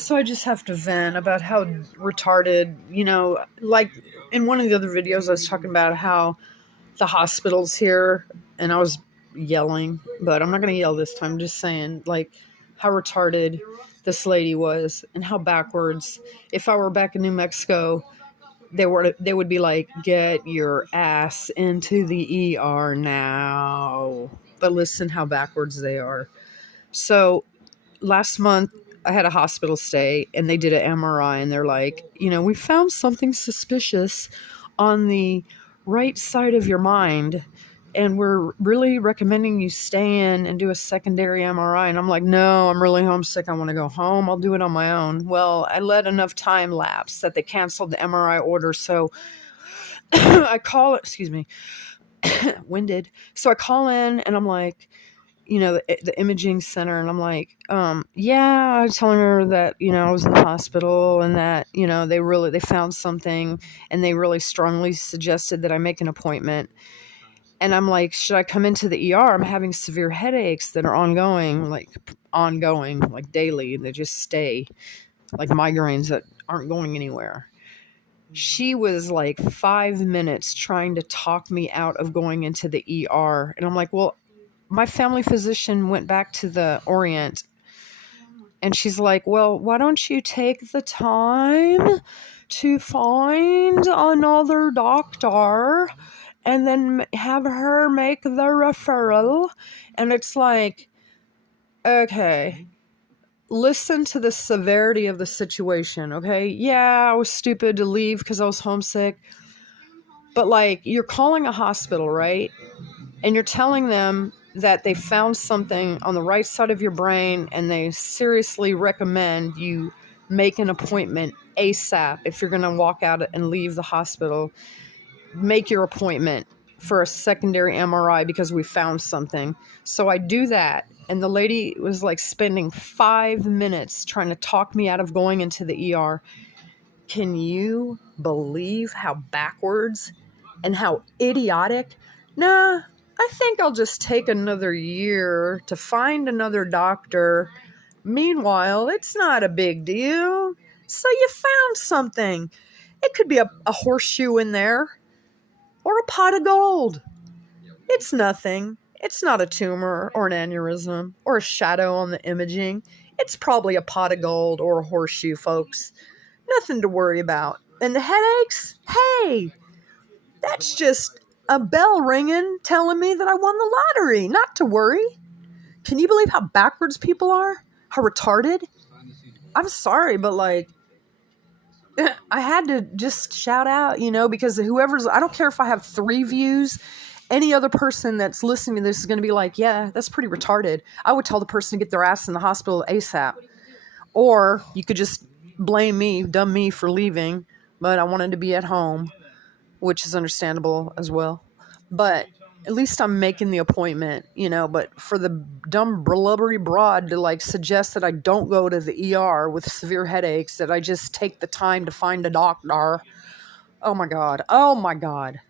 so I just have to vent about how retarded, like in one of the other videos I was talking about how the hospitals here, and I was yelling, but I'm not going to yell this time. I'm just saying, like, how retarded this lady was and how backwards. If I were back in New Mexico, they would be like, get your ass into the ER now. But listen how backwards they are. So last month I had a hospital stay and they did an MRI and they're like, we found something suspicious on the right side of your mind and we're really recommending you stay in and do a secondary MRI. And I'm like, no, I'm really homesick. I want to go home. I'll do it on my own. Well, I let enough time lapse that they canceled the MRI order. So I call it, excuse me, winded. So I call in and I'm like, the imaging center, and I'm like, yeah, I'm telling her that, I was in the hospital and that, they found something and they really strongly suggested that I make an appointment. And I'm like, should I come into the ER? I'm having severe headaches that are ongoing, like daily. They just stay, like migraines that aren't going anywhere. She was like 5 minutes trying to talk me out of going into the ER. And I'm like, well, my family physician went back to the Orient and she's like, well, why don't you take the time to find another doctor and then have her make the referral? And it's like, okay, listen to the severity of the situation, okay? Yeah, I was stupid to leave because I was homesick. But like, you're calling a hospital, right? And you're telling them that they found something on the right side of your brain and they seriously recommend you make an appointment ASAP. If you're going to walk out and leave the hospital, make your appointment for a secondary MRI because we found something. So I do that. And the lady was like spending 5 minutes trying to talk me out of going into the ER. Can you believe how backwards and how idiotic? Nah, I think I'll just take another year to find another doctor. Meanwhile, it's not a big deal. So you found something. It could be a horseshoe in there or a pot of gold. It's nothing. It's not a tumor or an aneurysm or a shadow on the imaging. It's probably a pot of gold or a horseshoe, folks. Nothing to worry about. And the headaches? Hey, that's just a bell ringing telling me that I won the lottery. Not to worry. Can you believe how backwards people are? How retarded? I'm sorry, but like, I had to just shout out, because I don't care if I have 3 views. Any other person that's listening to this is going to be like, yeah, that's pretty retarded. I would tell the person to get their ass in the hospital ASAP. Or you could just blame me, dumb me for leaving, but I wanted to be at home, which is understandable as well. But at least I'm making the appointment, but for the dumb blubbery broad to like suggest that I don't go to the ER with severe headaches, that I just take the time to find a doctor. Oh my God.